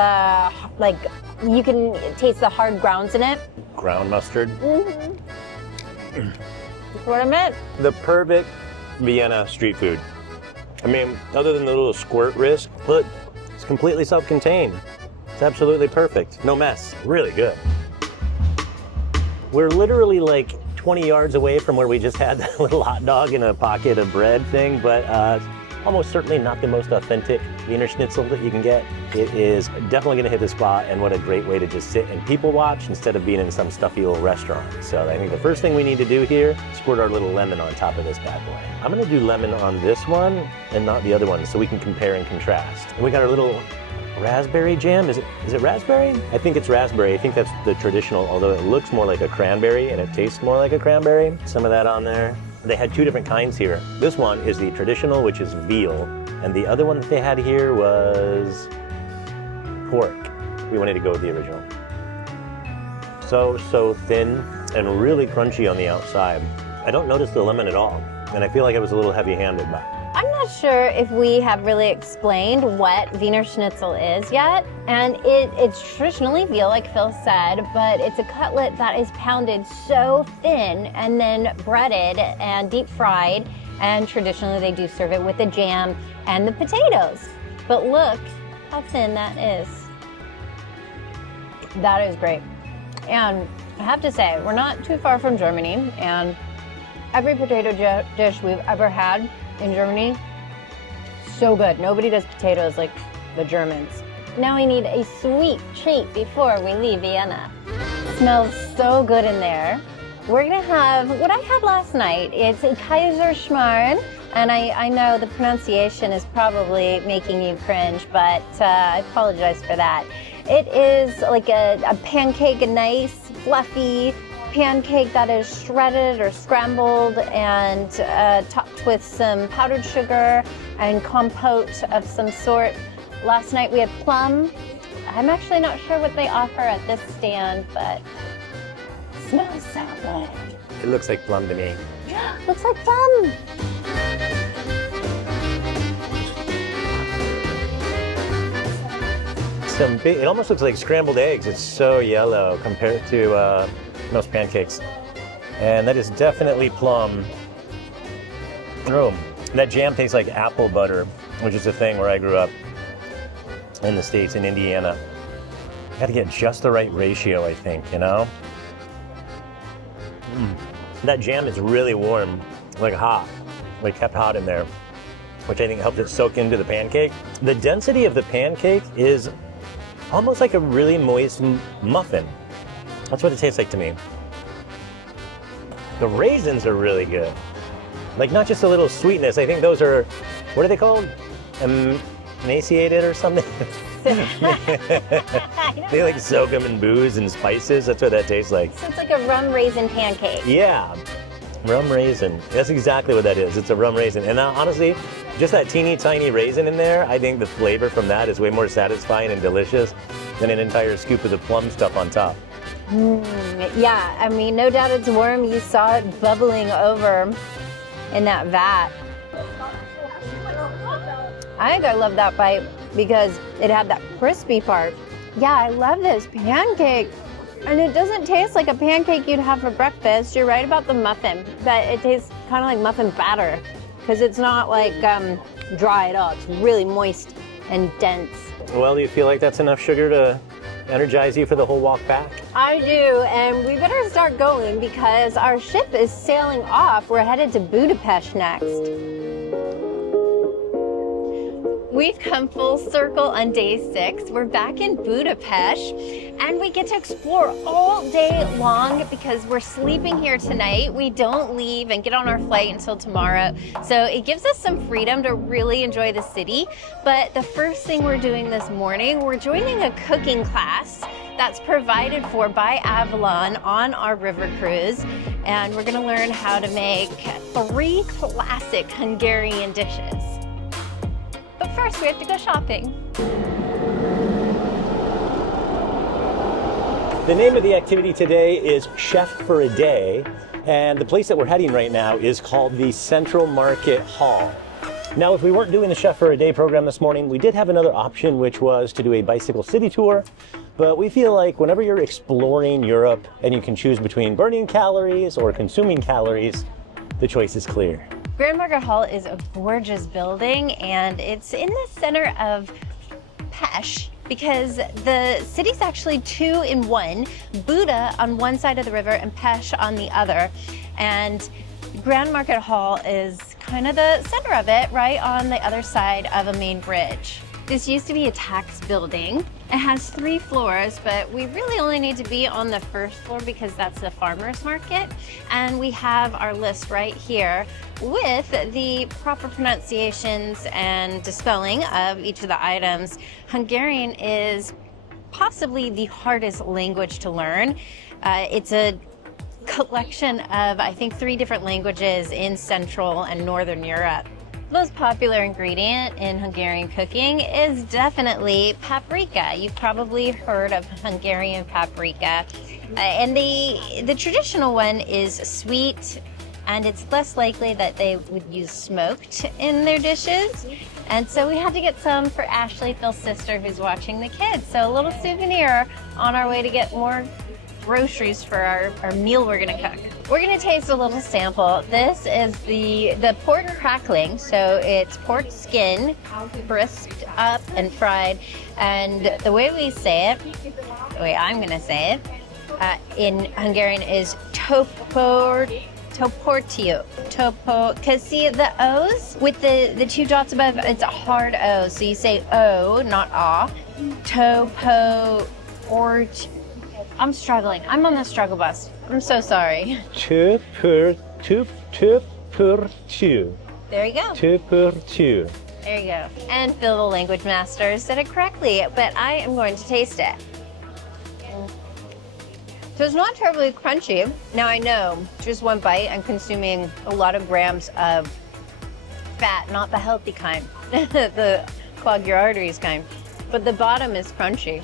like, you can taste the hard grounds in it. Ground mustard. That's what I meant. The perfect Vienna street food. I mean, other than the little squirt risk, look, it's completely self-contained. It's absolutely perfect. No mess. Really good. We're literally like 20 yards away from where we just had that little hot dog in a pocket of bread thing, but almost certainly not the most authentic Wiener Schnitzel that you can get. It is definitely gonna hit the spot, and what a great way to just sit and people watch instead of being in some stuffy old restaurant. So I think the first thing we need to do here is squirt our little lemon on top of this bad boy. I'm gonna do lemon on this one and not the other one so we can compare and contrast. And we got our little raspberry jam. Is it raspberry? I think it's raspberry. I think that's the traditional, although it looks more like a cranberry and it tastes more like a cranberry. Some of that on there. They had two different kinds here. This one is the traditional, which is veal, and the other one that they had here was pork. We wanted to go with the original. So thin and really crunchy on the outside. I don't notice the lemon at all, and I feel like it was a little heavy-handed, but I'm not sure if we have really explained what Wiener Schnitzel is yet, and it's traditionally veal, like Phil said, but it's a cutlet that is pounded so thin and then breaded and deep fried, and traditionally they do serve it with the jam and the potatoes. But look how thin that is. That is great. And I have to say, we're not too far from Germany, and every potato dish we've ever had in Germany, so good. Nobody does potatoes like the Germans. Now we need a sweet treat before we leave Vienna. It smells so good in there. We're gonna have what I had last night. It's a Kaiserschmarrn, and I know the pronunciation is probably making you cringe, but I apologize for that. It is like a pancake, a nice, fluffy pancake that is shredded or scrambled and topped with some powdered sugar and compote of some sort. Last night we had plum. I'm actually not sure what they offer at this stand, but it smells so good. it looks like plum to me. Looks like plum. It almost looks like scrambled eggs. It's so yellow compared to most pancakes. And that is definitely plum. Oh, that jam tastes like apple butter, which is a thing where I grew up in the States, in Indiana. Got to get just the right ratio, I think, you know? That jam is really warm, like hot, like kept hot in there, which I think helps it soak into the pancake. The density of the pancake is almost like a really moist muffin. That's what it tastes like to me. The raisins are really good. Like not just a little sweetness. I think those are, what are they called? Emaciated or something? They like soak them in booze and spices. That's what that tastes like. So it's like a rum raisin pancake. Yeah, rum raisin. That's exactly what that is. It's a rum raisin. And honestly, just that teeny tiny raisin in there, I think the flavor from that is way more satisfying and delicious than an entire scoop of the plum stuff on top. Yeah, I mean, no doubt it's warm. You saw it bubbling over in that vat. I think I love that bite because it had that crispy part. Yeah, I love this pancake. And it doesn't taste like a pancake you'd have for breakfast. You're right about the muffin, but it tastes kind of like muffin batter because it's not like dry at all. It's really moist and dense. Well, do you feel like that's enough sugar to energize you for the whole walk back? I do, and we better start going because our ship is sailing off. We're headed to Budapest next. We've come full circle on day 6. We're back in Budapest, and we get to explore all day long because we're sleeping here tonight. We don't leave and get on our flight until tomorrow, so it gives us some freedom to really enjoy the city. But the first thing we're doing this morning, we're joining a cooking class that's provided for by Avalon on our river cruise, and we're gonna learn how to make 3 classic Hungarian dishes. But first, we have to go shopping. The name of the activity today is Chef for a Day, and the place that we're heading right now is called the Central Market Hall. Now, if we weren't doing the Chef for a Day program this morning, we did have another option, which was to do a bicycle city tour, but we feel like whenever you're exploring Europe and you can choose between burning calories or consuming calories, the choice is clear. Grand Market Hall is a gorgeous building, and it's in the center of Pest because the city's actually 2 in 1. Buda on one side of the river and Pest on the other. And Grand Market Hall is kind of the center of it, right on the other side of a main bridge. This used to be a tax building. It has 3 floors, but we really only need to be on the first floor because that's the farmer's market. And we have our list right here with the proper pronunciations and spelling of each of the items. Hungarian is possibly the hardest language to learn. It's a collection of, I think, 3 different languages in Central and Northern Europe. The most popular ingredient in Hungarian cooking is definitely paprika. You've probably heard of Hungarian paprika. And the traditional one is sweet, and it's less likely that they would use smoked in their dishes. And so we had to get some for Ashley, Phil's sister, who's watching the kids. So a little souvenir on our way to get more groceries for our meal we're gonna cook. We're gonna taste a little sample. This is the pork crackling. So it's pork skin, crisped up and fried. And the way we say it, the way I'm gonna say it, in Hungarian is toportiu. Because see the O's with the 2 dots above, it's a hard O. So you say O, not ah. I'm struggling. I'm on the struggle bus. I'm so sorry. Toportiu. There you go. Toportiu. There you go. And Phil, the language master, said it correctly, but I am going to taste it. So it's not terribly crunchy. Now I know, just one bite, I'm consuming a lot of grams of fat, not the healthy kind, the clog your arteries kind, but the bottom is crunchy.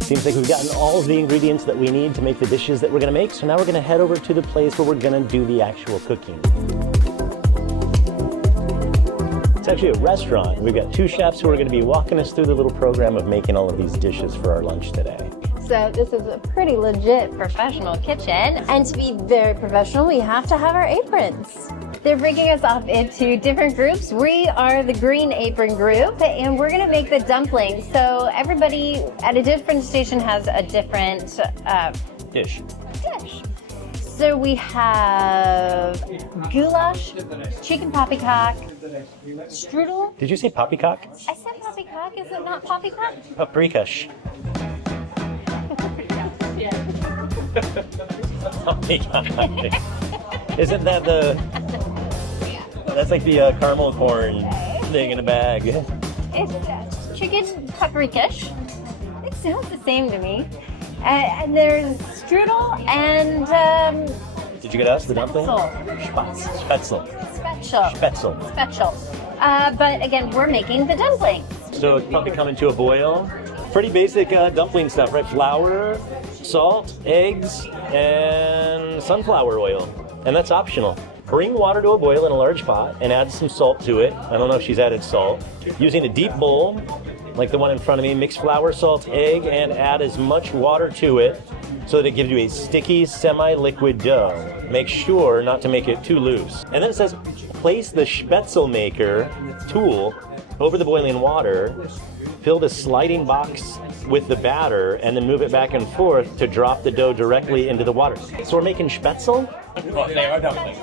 Seems like we've gotten all of the ingredients that we need to make the dishes that we're gonna make, so now we're gonna head over to the place where we're gonna do the actual cooking. It's actually a restaurant. We've got 2 chefs who are gonna be walking us through the little program of making all of these dishes for our lunch today. So this is a pretty legit professional kitchen, and to be very professional, we have to have our aprons. They're breaking us off into different groups. We are the green apron group, and we're gonna make the dumplings. So everybody at a different station has a different Dish. So we have goulash, chicken poppycock, strudel. Did you say poppycock? I said poppycock, is it not poppycock? Paprikash. Isn't that that's like the caramel corn thing in a bag? It's chicken paprikash. It sounds the same to me. And there's strudel and Did you get us the dumpling? Spätzle. Special. But again, we're making the dumplings. So it's probably coming to a boil. Pretty basic dumpling stuff, right? Flour, salt, eggs, and sunflower oil. And that's optional. Bring water to a boil in a large pot and add some salt to it. I don't know if she's added salt. Using a deep bowl, like the one in front of me, mix flour, salt, egg, and add as much water to it so that it gives you a sticky, semi-liquid dough. Make sure not to make it too loose. And then it says, place the Spätzle maker tool over the boiling water, fill the sliding box with the batter, and then move it back and forth to drop the dough directly into the water. So we're making Spätzle? Well, they are dumplings.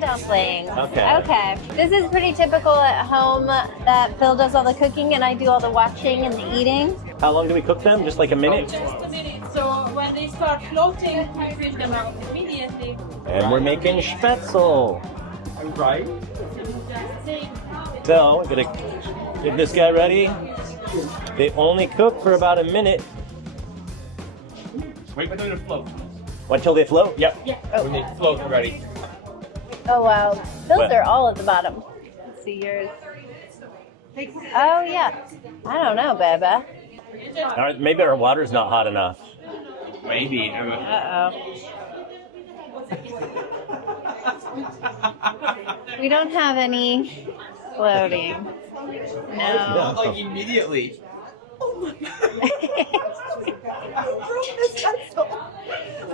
Dumplings. Okay. This is pretty typical at home that Phil does all the cooking and I do all the watching and the eating. How long do we cook them? Just like a minute? Just a minute. So when they start floating, we fill them out immediately. And we're making Spätzle. Right. So, we're gonna get this guy ready. They only cook for about a minute. Wait for them to float. Wait till they float? Yep. Yeah. Oh. When they float, ready. Oh wow. Those What? are all at the bottom. Let's see yours. Oh yeah. I don't know, baby. Maybe our water's not hot enough. Maybe. Uh-oh. We don't have any floating. No. Like immediately.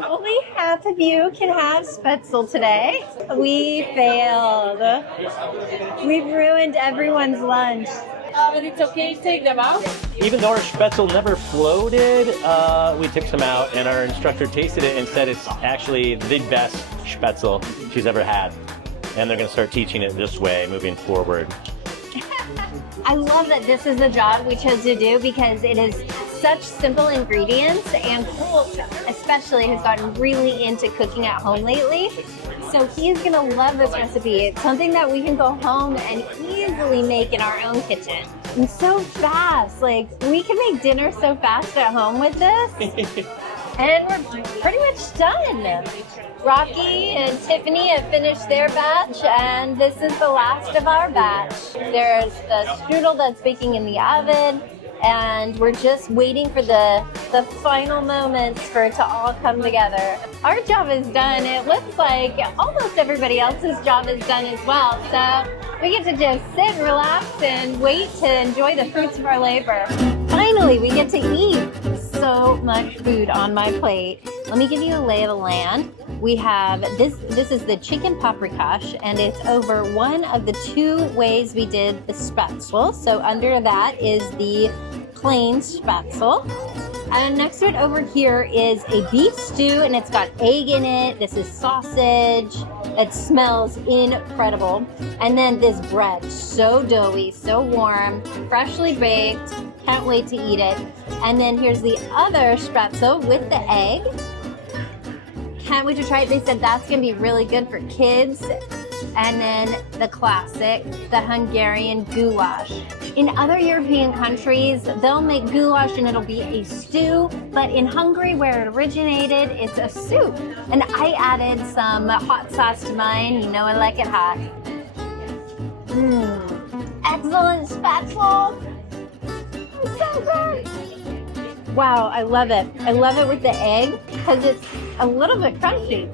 Only half of you can have Spätzle today. We failed. We've ruined everyone's lunch. But it's okay, take them out. Even though our Spätzle never floated, we took some out, and our instructor tasted it and said it's actually the best Spätzle she's ever had. And they're going to start teaching it this way moving forward. I love that this is the job we chose to do because it is such simple ingredients, and Colt especially has gotten really into cooking at home lately. So he's gonna love this recipe. It's something that we can go home and easily make in our own kitchen. And so fast, like we can make dinner so fast at home with this. And we're pretty much done. Rocky and Tiffany have finished their batch, and this is the last of our batch. There's the strudel that's baking in the oven, and we're just waiting for the final moments for it to all come together. Our job is done. It looks like almost everybody else's job is done as well. So we get to just sit and relax and wait to enjoy the fruits of our labor. Finally, we get to eat. So much food on my plate. Let me give you a lay of the land. We have this is the chicken paprikash, and it's over one of the 2 ways we did the Spätzle. So under that is the plain Spätzle. And next to it over here is a beef stew, and it's got egg in it. This is sausage. It smells incredible. And then this bread, so doughy, so warm, freshly baked. Can't wait to eat it. And then here's the other Spätzle with the egg. Can't wait to try it. They said that's gonna be really good for kids. And then the classic, the Hungarian goulash. In other European countries, they'll make goulash and it'll be a stew, but in Hungary, where it originated, it's a soup. And I added some hot sauce to mine. You know I like it hot. Excellent Spätzle. It's so good. Wow, I love it. I love it with the egg because it's a little bit crunchy.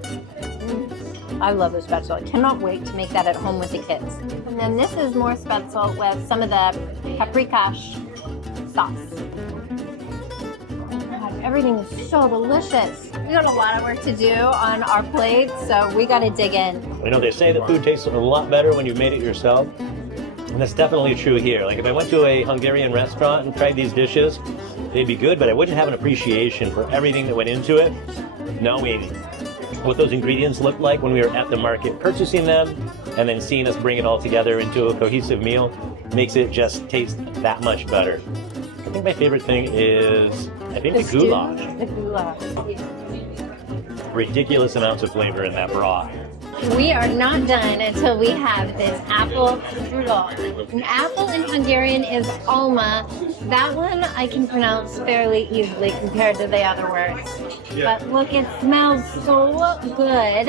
I love this Spätzle. I cannot wait to make that at home with the kids. And then this is more Spätzle with some of the paprikash sauce. God, everything is so delicious. We got a lot of work to do on our plates, so we got to dig in. You know, they say that food tastes a lot better when you've made it yourself. And that's definitely true here. Like if I went to a Hungarian restaurant and tried these dishes, they'd be good, but I wouldn't have an appreciation for everything that went into it, knowing what those ingredients looked like when we were at the market purchasing them, and then seeing us bring it all together into a cohesive meal makes it just taste that much better. I think my favorite thing is, the goulash. The goulash. Ridiculous amounts of flavor in that broth. We are not done until we have this apple strudel. An apple in Hungarian is alma. That one I can pronounce fairly easily compared to the other words. But look, it smells so good.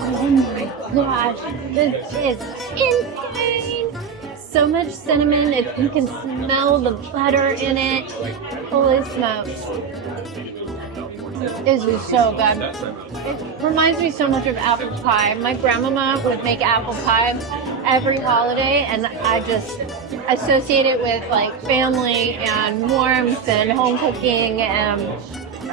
Oh my gosh, this is insane. So much cinnamon, you can smell the butter in it. Holy smokes. This is so good. It reminds me so much of apple pie. My grandmama would make apple pie every holiday, and I just associate it with like family and warmth and home cooking, and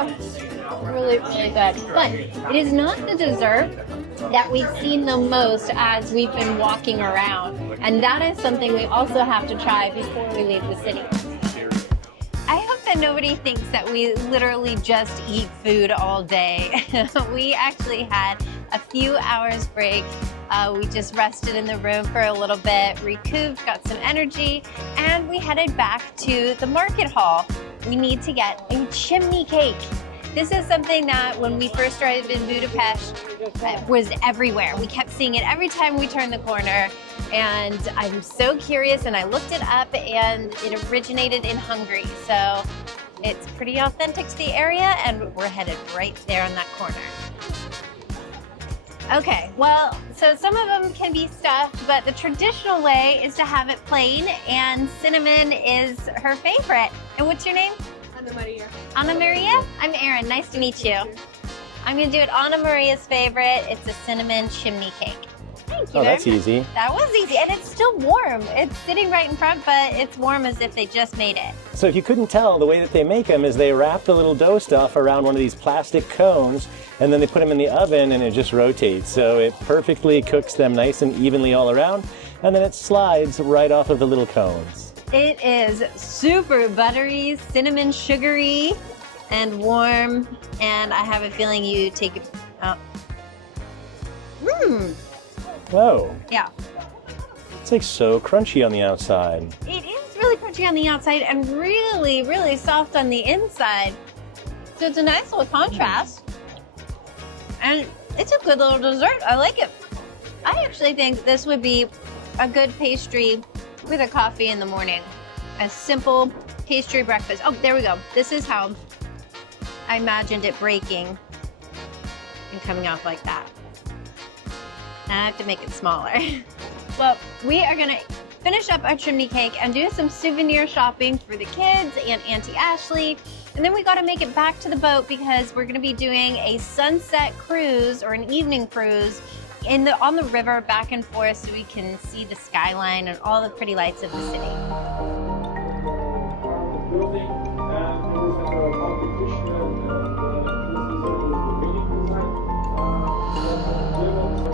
it's really, really good. But it is not the dessert that we've seen the most as we've been walking around, and that is something we also have to try before we leave the city. I hope that nobody thinks that we literally just eat food all day. We actually had a few hours break. We just rested in the room for a little bit, recouped, got some energy, and we headed back to the market hall. We need to get a chimney cake. This is something that when we first arrived in Budapest was everywhere. We kept seeing it every time we turned the corner, and I'm so curious, and I looked it up, and it originated in Hungary. So it's pretty authentic to the area, and we're headed right there on that corner. Okay, well, so some of them can be stuffed, but the traditional way is to have it plain, and cinnamon is her favorite. And what's your name? Anna Maria. Anna Maria? I'm Erin, nice to meet you. I'm gonna do it Anna Maria's favorite. It's a cinnamon chimney cake. Thank you. Oh, that's easy. That was easy, and it's still warm. It's sitting right in front, but it's warm as if they just made it. So if you couldn't tell, the way that they make them is they wrap the little dough stuff around one of these plastic cones, and then they put them in the oven, and it just rotates. So it perfectly cooks them nice and evenly all around, and then it slides right off of the little cones. It is super buttery, cinnamon sugary, and warm, and I have a feeling you take it out. Mmm. Whoa. Yeah. It's like so crunchy on the outside. It is really crunchy on the outside and really, really soft on the inside. So it's a nice little contrast. And it's a good little dessert. I like it. I actually think this would be a good pastry with a coffee in the morning. A simple pastry breakfast. Oh, there we go. This is how I imagined it breaking and coming off like that. I have to make it smaller. Well, we are gonna finish up our chimney cake and do some souvenir shopping for the kids and Auntie Ashley. And then we gotta make it back to the boat because we're gonna be doing a sunset cruise or an evening cruise on the river back and forth so we can see the skyline and all the pretty lights of the city.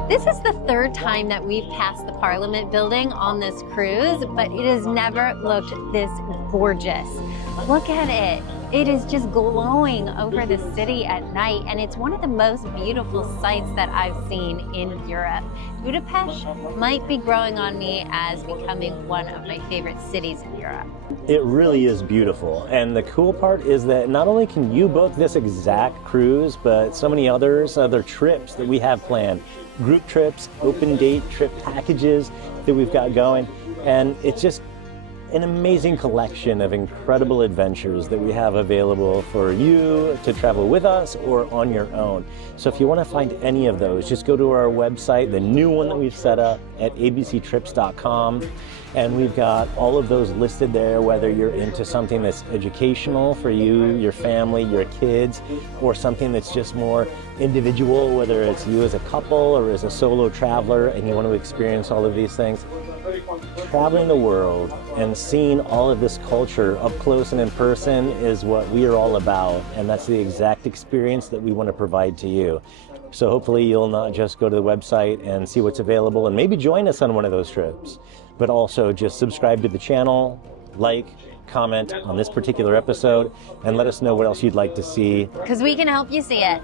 This is the third time that we've passed the Parliament building on this cruise, but it has never looked this gorgeous. Look at it. It is just glowing over the city at night, and it's one of the most beautiful sights that I've seen in Europe. Budapest might be growing on me as becoming one of my favorite cities in Europe. It really is beautiful. And the cool part is that not only can you book this exact cruise, but so many other trips that we have planned. Group trips, open date trip packages that we've got going. And it's just an amazing collection of incredible adventures that we have available for you to travel with us or on your own. So if you want to find any of those, just go to our website, the new one that we've set up at abctrips.com. And we've got all of those listed there, whether you're into something that's educational for you, your family, your kids, or something that's just more individual, whether it's you as a couple or as a solo traveler and you want to experience all of these things. Traveling the world and seeing all of this culture up close and in person is what we are all about, and that's the exact experience that we want to provide to you. So hopefully you'll not just go to the website and see what's available and maybe join us on one of those trips, but also just subscribe to the channel, like, comment on this particular episode, and let us know what else you'd like to see. Because we can help you see it.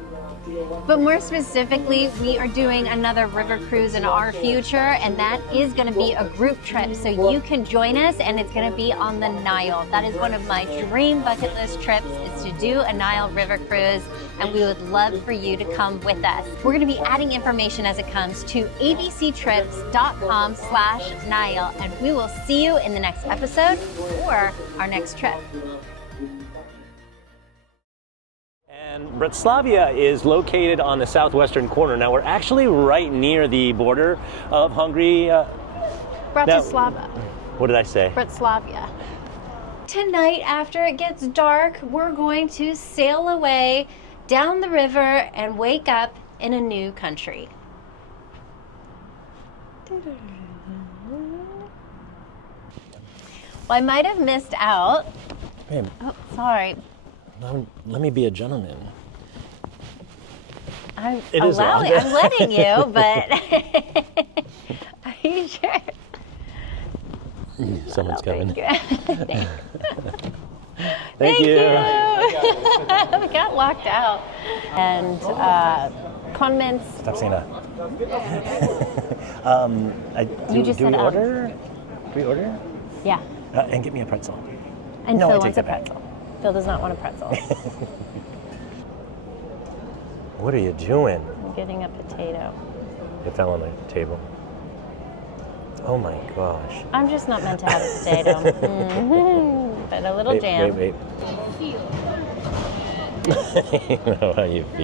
But more specifically, we are doing another river cruise in our future, and that is going to be a group trip. So you can join us, and it's going to be on the Nile. That is one of my dream bucket list trips, is to do a Nile river cruise, and we would love for you to come with us. We're going to be adding information as it comes to abctrips.com/Nile, and we will see you in the next episode or our next trip. And Bratislava is located on the southwestern corner. Now we're actually right near the border of Hungary. Bratislava. What did I say? Bratislava. Tonight, after it gets dark, we're going to sail away down the river and wake up in a new country. Well, I might have missed out. Babe, Oh, sorry. let me be a gentleman. I'm It is allowing, on. I'm letting you, but are you sure? Someone's coming. Thank Thank you. We got locked out. And comments. Stop saying that. You just do we said, order? Do we order? Yeah. And get me a pretzel. And No, I Phil take wants a that back. pretzel. Phil does not want a pretzel. What are you doing? I'm getting a potato. It fell on the table. Oh my gosh. I'm just not meant to have a potato. But a little jam. Wait. I know how you feel.